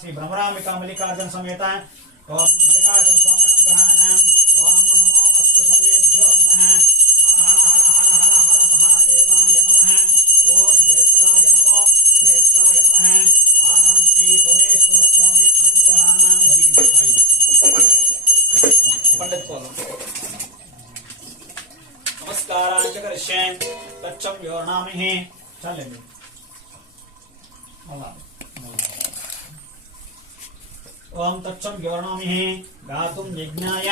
श्री भ्रमरामिका मल्लिकार्जुन समेत ओम मल्लिकार्जुन स्वामी अनुग्रहाणां ओम नमो अस्तु सर्वेभ्यो नमः हर हर हर हर हर हर महादेवाय नमः ओम ज्येष्ठाय नमो श्रेष्ठाय नमः ओम श्री सोमेश्वर स्वामी अनुग्रहाणां पंडित को नमस्कारां च करिष्ये तच्चं योर्णामि चलेंगे ओम तत्सम योर्णामि गातुं यज्ञाय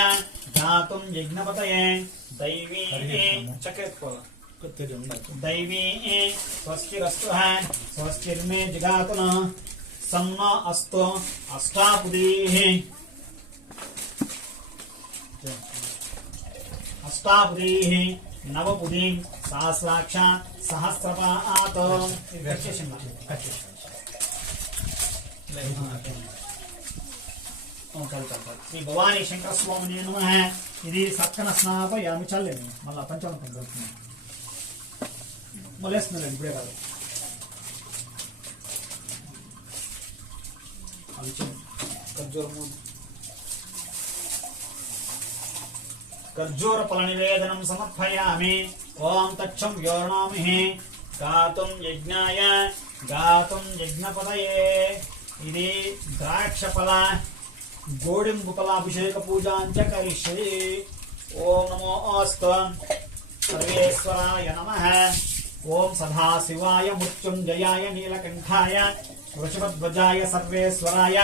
गातुं यज्ञपतये दैवी दैवी स्वस्तिरस्तु स्वस्तिर्मे जगातु न सन्न अस्तु अष्टापुदीः नवपुदी सहस्राक्ष सहस्रपात श्री भवानी शंकर स्वामी नमः ఇది సక్కన స్నాపయామి చల్లేను మళ్ళా పంచమతం కలుపుతున్నాను మొలేస్తున్నాను ఇప్పుడే కాదు ఖర్జూర ఫల నివేదనం సమర్పయామి ఓం తచ్చం యోర్ణామి గాతుం యజ్ఞాయ గాతుం యజ్ఞపదయే ఇది ద్రాక్ష ఫల गोडिम्बुफलाभिषेक पूजांच करिष्ये ओम नमो अस्तु सर्वेश्वराय नमः ओम सदाशिवाय मृत्युंजयाय नीलकंठाय वृषभध्वजाय सर्वेश्वराय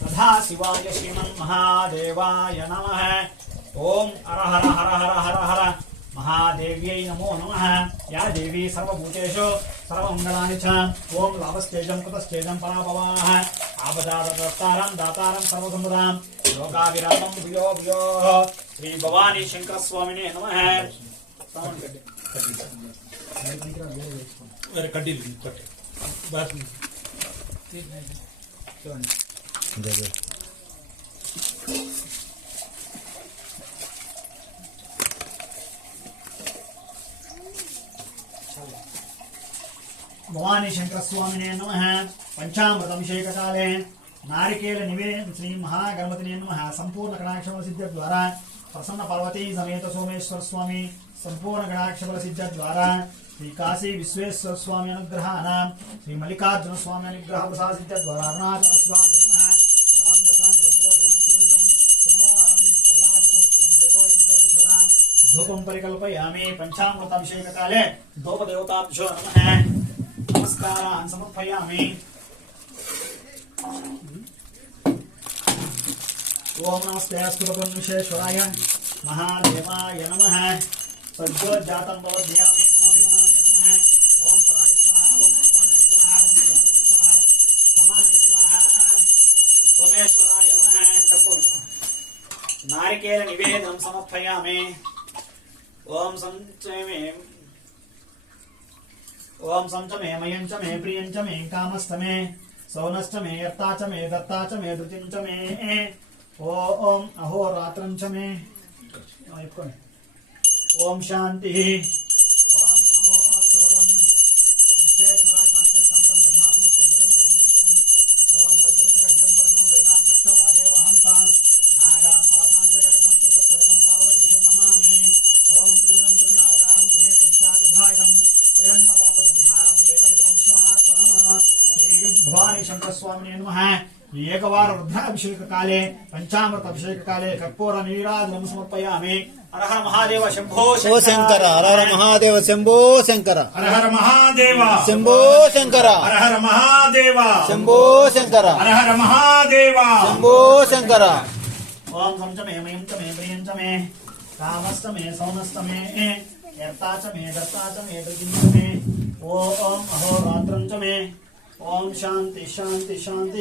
सदाशिवाय श्रीमन्महादेवाय नमः ओम हर हर हर हर हर हर महादेव्यै नमो नमः या देवी सर्वभूतेषु सर्वमंगलानि च ओम लाभस्तेजं कृतस्तेजं पराभवाः आपदादातारं दातारं सर्वसंपदां लोकाभिरामं भूयो भूयो श्री भवानी शंकर स्वामिने नमः भवानी शंकर स्वामिने नमः पंचामृताभिषेक काले नारिकेल निवेदन श्री महागणपति नमः संपूर्ण गणाक्षबल सिद्ध द्वारा प्रसन्न पार्वती समेत सोमेश्वर स्वामी संपूर्ण गणाक्षबल सिद्ध द्वारा श्री काशी विश्वेश्वर स्वामी अनुग्रहाणां श्री मल्लिकार्जुन स्वामी अनुग्रह प्रसाद सिद्ध द्वारा अरुणाचल स्वामी नमः ओम दतां ग्रंथो वेदं सुरंगं सुमोहरं चंद्रावतं चंद्रोगो यंकोदिशरां धूपं परिकल्पयामि पंचामृताभिषेक काले धूपदेवताभ्यो नमः नमस्कारान् समर्पयामि ओम नमस्ते अस्तु भगवन् विश्वेश्वराय महादेवाय नमः सज्जोज्जातं भवद्भ्यामि नमो नमः ओम पराय स्वाहा ओम अपानाय स्वाहा ओम व्योमाय स्वाहा समानाय स्वाहा सोमेश्वराय नमः कर्पूर नारिकेल निवेदनं समर्पयामि ओम संचमे ओम संच मे मयंच मे प्रियंच मे कामस्त मे सौनश्च मे यत्ता च मे दत्ता च मे धृतिं च मे ओम अहोरात्रं च मे ओम शांति ओम नमो अस्तु भगवन् विश्वेश्वराय कांतं कांतं बद्धात्मस्थं भगवन्तं चित्तं ओम वज्रचक्रं परमं वेदां दक्ष वादेवहंतां नागां पादां च कटकं तत्पदकं पार्वतीशं नमामि ओम त्रिगुणं त्रिगुणाकारं त्रिनेत्रं चातिर्भागं भवानी शंकर स्वामी नमः एकवार रुद्राभिषेक काले पंचामृत अभिषेक काले कर्पूर नीराजनं समर्पयामि हर हर महादेव शंभो शंकर हर हर महादेव शंभो शंकर हर हर महादेव शंभो शंकर हर हर महादेव शंभो शंकर हर हर महादेव शंभो शंकर ओम संचमे मयं च मे प्रियं च मे कामस्त मे सौनस्त मे यत्ता च मे दत्ता च मे धृतिं च मे ओम अहोरात्रं च मे ओम शांति शांति शांति।